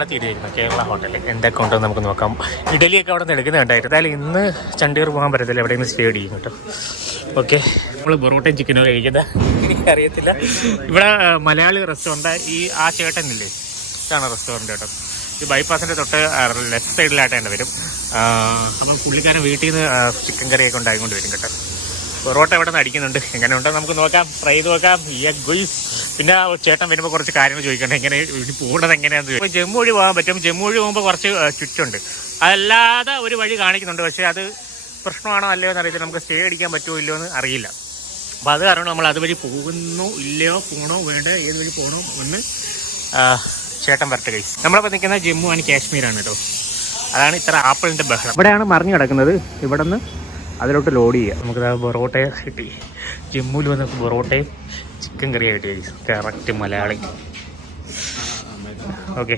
മലയാളത്തിൽ ഇരിക്കുന്നത് കേരള ഹോട്ടലിൽ എന്തൊക്കെ ഉണ്ടെന്ന് നമുക്ക് നോക്കാം. ഇഡലിയൊക്കെ അവിടെ നിന്ന് എടുക്കുന്നുണ്ടായിട്ട്. എന്തായാലും ഇന്ന് ചണ്ഡീഗർ പോകാൻ പറ്റത്തില്ല, എവിടെയെങ്കിലും സ്റ്റേ ചെയ്യും കേട്ടോ. ഓക്കെ, നമ്മൾ പൊറോട്ടയും ചിക്കനോ കഴിക്കുന്നത് എനിക്കറിയത്തില്ല. ഇവിടെ മലയാളി റെസ്റ്റോറൻറ്റ് ആ ചേട്ടനില്ലേ, ഇതാണ് റെസ്റ്റോറൻറ്റ് കേട്ടോ. ഈ ബൈപ്പാസിൻ്റെ തൊട്ട് ലെഫ്റ്റ് സൈഡിലായിട്ട് വരും. അപ്പം പുള്ളിക്കാരൻ വീട്ടിൽ നിന്ന് ചിക്കൻ കറിയൊക്കെ ഉണ്ടായിക്കൊണ്ട് വരും കേട്ടോ. പൊറോട്ട ഇവിടെ നിന്ന് അടിക്കുന്നുണ്ട്. എങ്ങനെ ഉണ്ടോ നമുക്ക് നോക്കാം, ട്രൈ ചെയ്ത് നോക്കാം. പിന്നെ ചേട്ടൻ വരുമ്പോൾ കുറച്ച് കാര്യങ്ങൾ ചോദിക്കണ്ട, എങ്ങനെ പോകുന്നത് എങ്ങനെയാണെന്ന് ചോദിക്കും. ജമ്മു വഴി പോകാൻ പറ്റും. ജമ്മു വഴി പോകുമ്പോൾ കുറച്ച് ചുറ്റുണ്ട്, അതല്ലാതെ ഒരു വഴി കാണിക്കുന്നുണ്ട്. പക്ഷേ അത് പ്രശ്നമാണോ അല്ലയോ എന്ന് അറിയത്തില്ല. നമുക്ക് സ്റ്റേ അടിക്കാൻ പറ്റുമോ ഇല്ലയോ എന്ന് അറിയില്ല. അപ്പോൾ അത് കാരണം നമ്മൾ അതുവഴി പോകുന്നോ ഇല്ലയോ, പോകണോ വേണ്ട, ഏത് വഴി പോകണോ എന്ന് ചേട്ടൻ വരട്ടെ ഗൈസ്. നമ്മളിപ്പോൾ നിൽക്കുന്നത് ജമ്മു ആൻഡ് കാശ്മീരാണ് കേട്ടോ. അതാണ് ഇത്ര ആപ്പിളിൻ്റെ ബഹളം. ഇവിടെയാണ് മറിഞ്ഞു കിടക്കുന്നത്. ഇവിടെ നിന്ന് അതിലോട്ട് ലോഡ് ചെയ്യുക. നമുക്ക് പൊറോട്ട കിട്ടി. ജമ്മുവിൽ വന്ന് പൊറോട്ടയും ചിക്കൻ കറിയാണ് കിട്ടി. കറക്റ്റ് മലയാളി. ഓക്കെ.